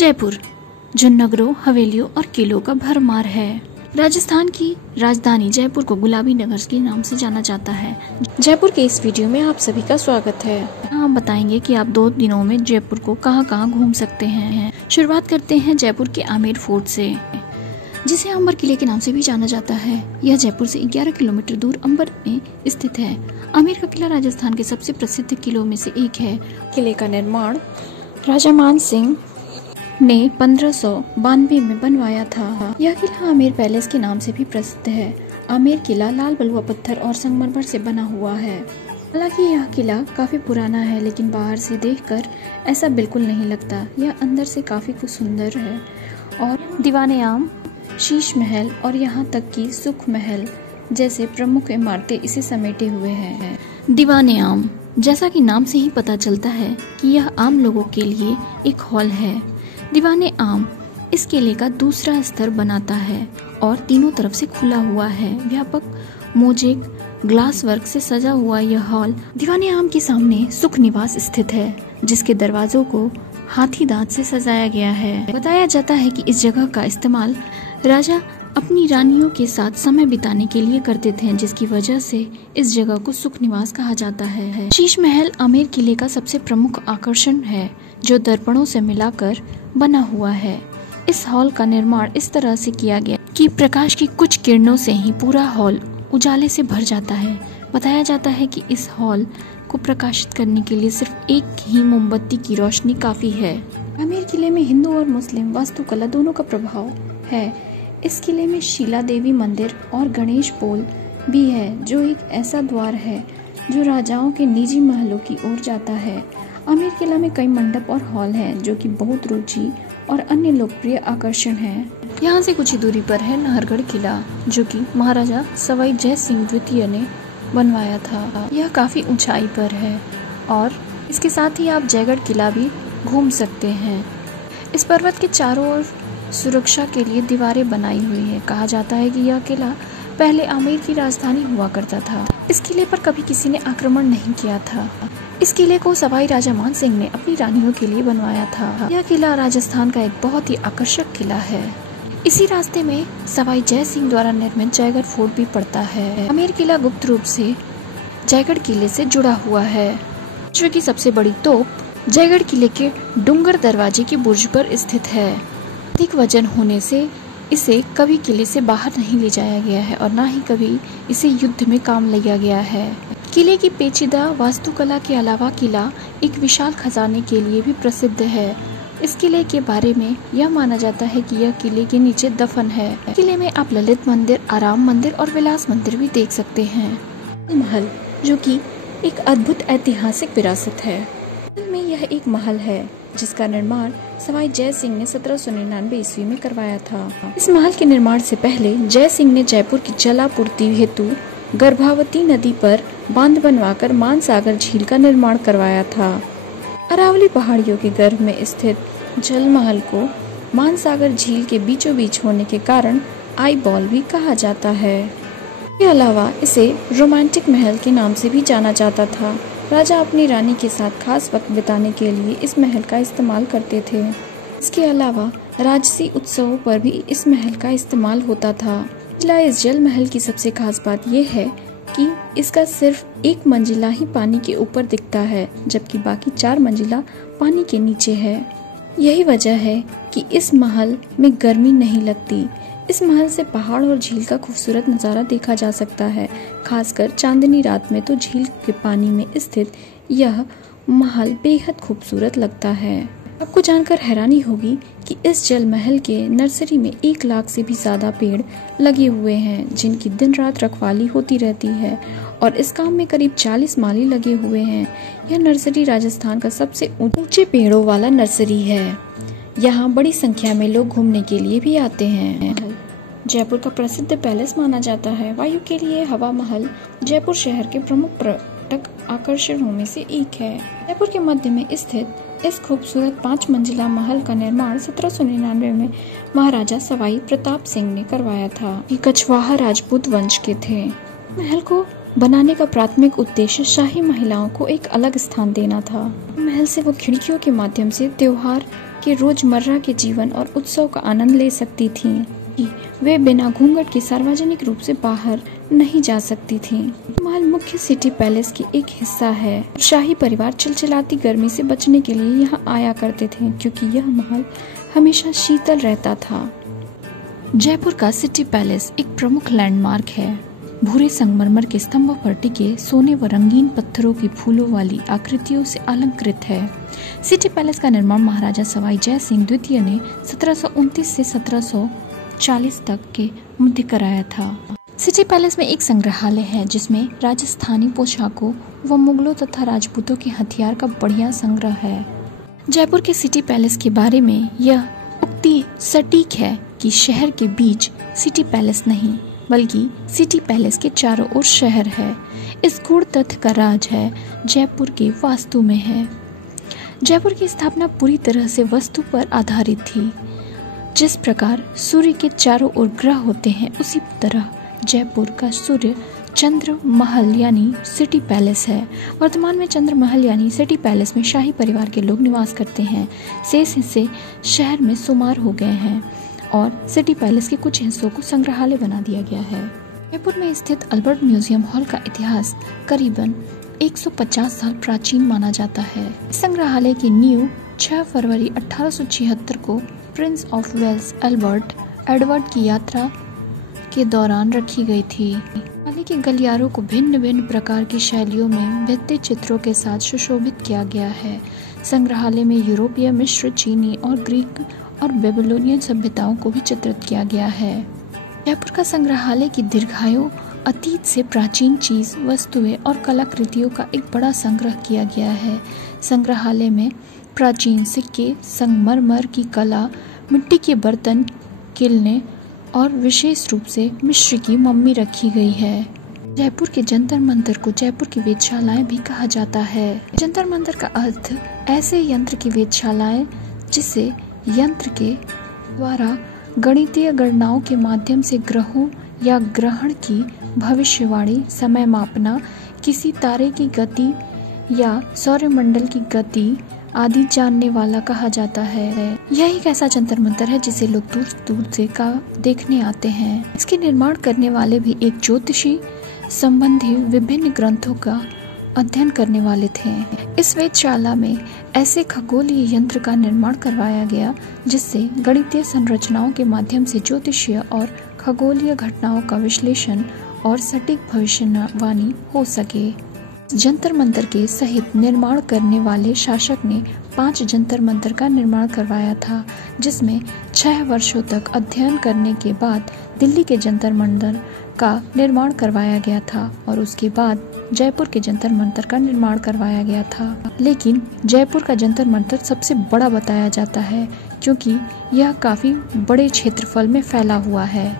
जयपुर, जो नगरों, हवेलियों और किलों का भरमार है। राजस्थान की राजधानी जयपुर को गुलाबी नगर के नाम से जाना जाता है। जयपुर के इस वीडियो में आप सभी का स्वागत है। हम बताएंगे कि आप 2 दिनों में जयपुर को कहां-कहां घूम सकते हैं। शुरुआत करते हैं जयपुर के आमेर फोर्ट से, जिसे अंबर किले के नाम से भी जाना जाता है। यह जयपुर से 11 किलोमीटर दूर अंबर में स्थित है। आमेर का किला राजस्थान के सबसे प्रसिद्ध किलों में से एक है। किले का निर्माण राजा मान सिंह ने 1592 में बनवाया था। यह किला आमेर पैलेस के नाम से भी प्रसिद्ध है। आमेर किला लाल बलुआ पत्थर और संगमरमर से बना हुआ है। हालांकि यह किला काफी पुराना है, लेकिन बाहर से देखकर ऐसा बिल्कुल नहीं लगता। यह अंदर से काफी सुंदर है और दीवाने आम, शीश महल और यहाँ तक कि सुख महल जैसे प्रमुख इमारतें इसे समेटे हुए हैं। दीवाने आम, जैसा कि नाम से ही पता चलता है कि यह आम लोगों के लिए एक हॉल है। दीवाने आम इस किले का दूसरा स्तर बनाता है और तीनों तरफ से खुला हुआ है। व्यापक मोजेक ग्लास वर्क से सजा हुआ यह हॉल दीवाने आम के सामने सुख निवास स्थित है, जिसके दरवाजों को हाथी दांत से सजाया गया है। बताया जाता है कि इस जगह का इस्तेमाल राजा अपनी रानियों के साथ समय बिताने के लिए करते थे, जिसकी वजह से इस जगह को सुख निवास कहा जाता है। शीश महल आमेर किले का सबसे प्रमुख आकर्षण है, जो दर्पणों से मिलाकर बना हुआ है। इस हॉल का निर्माण इस तरह से किया गया कि प्रकाश की कुछ किरणों से ही पूरा हॉल उजाले से भर जाता है। बताया जाता है कि इस हॉल को प्रकाशित करने के लिए सिर्फ एक ही मोमबत्ती की रोशनी काफी है। आमेर किले में हिंदू और मुस्लिम वास्तुकला दोनों का प्रभाव है। इस किले में शीला देवी मंदिर और गणेश पोल भी है, जो एक ऐसा द्वार है जो राजाओं के निजी महलों की ओर जाता है। आमेर किला में कई मंडप और हॉल हैं, जो कि बहुत रुचि और अन्य लोकप्रिय आकर्षण हैं। यहाँ से कुछ ही दूरी पर है नाहरगढ़ किला, जो कि महाराजा सवाई जय सिंह द्वितीय ने बनवाया था। यह काफी ऊंचाई पर है और इसके साथ ही आप जयगढ़ किला भी घूम सकते हैं। इस पर्वत के चारों ओर सुरक्षा के लिए दीवारें बनाई हुई है। कहा जाता है कि यह किला पहले आमेर की राजधानी हुआ करता था। इस किले पर कभी किसी ने आक्रमण नहीं किया था। इस किले को सवाई राजा मान सिंह ने अपनी रानियों के लिए बनवाया था। यह किला राजस्थान का एक बहुत ही आकर्षक किला है। इसी रास्ते में सवाई जय सिंह द्वारा निर्मित जयगढ़ फोर्ट भी पड़ता है। आमेर किला गुप्त रूप से जयगढ़ किले से जुड़ा हुआ है। विश्व की सबसे बड़ी तोप जयगढ़ किले के डूंगर दरवाजे के बुर्ज पर स्थित है। अधिक वजन होने से इसे कभी किले से बाहर नहीं ले जाया गया है और न ही कभी इसे युद्ध में काम लिया गया है। किले की पेचीदा वास्तुकला के अलावा किला एक विशाल खजाने के लिए भी प्रसिद्ध है। इस किले के बारे में यह माना जाता है कि यह किले के नीचे दफन है। किले में आप ललित मंदिर, आराम मंदिर और विलास मंदिर भी देख सकते हैं। महल, जो कि एक अद्भुत ऐतिहासिक विरासत है। में यह एक महल है जिसका निर्माण सवाई जय सिंह ने 1799 ईस्वी में करवाया था। इस महल के निर्माण से पहले जय सिंह ने जयपुर की जलापूर्ति हेतु गर्भावती नदी पर बांध बनवाकर मानसागर झील का निर्माण करवाया था। अरावली पहाड़ियों के गर्भ में स्थित जल महल को मानसागर झील के बीचों बीच होने के कारण आई बॉल भी कहा जाता है। इसके अलावा इसे रोमांटिक महल के नाम से भी जाना जाता था। राजा अपनी रानी के साथ खास वक्त बिताने के लिए इस महल का इस्तेमाल करते थे। इसके अलावा राजसी उत्सवों पर भी इस महल का इस्तेमाल होता था। इस जल महल की सबसे खास बात यह है कि इसका सिर्फ एक मंजिला ही पानी के ऊपर दिखता है, जबकि बाकी 4 मंजिला पानी के नीचे है। यही वजह है कि इस महल में गर्मी नहीं लगती। इस महल से पहाड़ और झील का खूबसूरत नज़ारा देखा जा सकता है। खासकर चांदनी रात में तो झील के पानी में स्थित यह महल बेहद खूबसूरत लगता है। आपको जानकर हैरानी होगी कि इस जल महल के नर्सरी में 1 लाख से भी ज्यादा पेड़ लगे हुए हैं, जिनकी दिन रात रखवाली होती रहती है और इस काम में करीब 40 माली लगे हुए हैं। यह नर्सरी राजस्थान का सबसे ऊंचे पेड़ों वाला नर्सरी है। यहाँ बड़ी संख्या में लोग घूमने के लिए भी आते हैं। जयपुर का प्रसिद्ध पैलेस माना जाता है। वायु के लिए हवा महल जयपुर शहर के प्रमुख पर्यटक आकर्षणों में से एक है। जयपुर के मध्य में स्थित इस खूबसूरत 5 मंजिला महल का निर्माण 1799 में महाराजा सवाई प्रताप सिंह ने करवाया था। ये कछवाहा राजपूत वंश के थे। महल को बनाने का प्राथमिक उद्देश्य शाही महिलाओं को एक अलग स्थान देना था। महल से वो खिड़कियों के माध्यम से त्योहार के रोजमर्रा के जीवन और उत्सव का आनंद ले सकती थीं। वे बिना घूंघट के सार्वजनिक रूप से बाहर नहीं जा सकती थीं। महल मुख्य सिटी पैलेस की एक हिस्सा है। शाही परिवार चिलचिलाती गर्मी से बचने के लिए यहाँ आया करते थे, क्योंकि यह महल हमेशा शीतल रहता था। जयपुर का सिटी पैलेस एक प्रमुख लैंडमार्क है। भूरे संगमरमर के स्तंभों पर टिके सोने व रंगीन पत्थरों की फूलों वाली आकृतियों से अलंकृत है। सिटी पैलेस का निर्माण महाराजा सवाई जय सिंह द्वितीय ने 1729 से 1740 तक के मध्य कराया था। सिटी पैलेस में एक संग्रहालय है जिसमें राजस्थानी पोशाकों व मुगलों तथा राजपूतों के हथियार का बढ़िया संग्रह है। जयपुर के सिटी पैलेस के बारे में यह उक्ति सटीक है कि शहर के बीच सिटी पैलेस नहीं, बल्कि सिटी पैलेस के चारों ओर शहर है। इस गूढ़ तथ्य का राज है जयपुर के वास्तु में है। जयपुर की स्थापना पूरी तरह से वस्तु पर आधारित थी। जिस प्रकार सूर्य के चारों ओर ग्रह होते हैं, उसी तरह जयपुर का सूर्य चंद्र महल यानी सिटी पैलेस है। वर्तमान में चंद्र महल यानी सिटी पैलेस में शाही परिवार के लोग निवास करते हैं। शेष हिस्से शहर में शुमार हो गए हैं और सिटी पैलेस के कुछ हिस्सों को संग्रहालय बना दिया गया है। जयपुर में स्थित अल्बर्ट म्यूजियम हॉल का इतिहास करीबन 150 साल प्राचीन माना जाता है। इस संग्रहालय की नींव 6 फरवरी 1876 को प्रिंस ऑफ वेल्स एडवर्ड की यात्रा के दौरान रखी गई थी। संग्रहालय के गलियारों को भिन्न भिन्न प्रकार की शैलियों में भित्ति चित्रों के साथ सुशोभित किया गया है। संग्रहालय में यूरोपीय, मिस्र, चीनी और ग्रीक और बेबीलोनियन सभ्यताओं को भी चित्रित किया गया है। जयपुर का संग्रहालय की दीर्घायु अतीत से प्राचीन चीज, वस्तुएं और कलाकृतियों का एक बड़ा संग्रह किया गया है। संग्रहालय में प्राचीन सिक्के, संगमरमर की कला, मिट्टी के बर्तन, किलने और विशेष रूप से मिस्र की मम्मी रखी गई है। जयपुर के जंतर मंतर को जयपुर की वेधशालाएं भी कहा जाता है। जंतर मंतर का अर्थ ऐसे यंत्र की वेधशालाएं जिसे यंत्र के द्वारा गणितीय गणनाओं के माध्यम से ग्रहों या ग्रहण की भविष्यवाणी, समय मापना, किसी तारे की गति या सौरमंडल की गति आदि जानने वाला कहा जाता है। यह एक ऐसा जंतर मंतर है जिसे लोग दूर दूर से देखने आते हैं। इसके निर्माण करने वाले भी एक ज्योतिषी संबंधी विभिन्न ग्रंथों का अध्ययन करने वाले थे। इस वेधशाला में ऐसे खगोलीय यंत्र का निर्माण करवाया गया जिससे गणितीय संरचनाओं के माध्यम से ज्योतिषीय और खगोलीय घटनाओं का विश्लेषण और सटीक भविष्यवाणी हो सके। जंतर मंतर के सहित निर्माण करने वाले शासक ने 5 जंतर मंतर का निर्माण करवाया था, जिसमें 6 वर्षों तक अध्ययन करने के बाद दिल्ली के जंतर मंतर का निर्माण करवाया गया था और उसके बाद जयपुर के जंतर मंतर का निर्माण करवाया गया था। लेकिन जयपुर का जंतर मंतर सबसे बड़ा बताया जाता है क्योंकि यह काफी बड़े क्षेत्रफल में फैला हुआ है।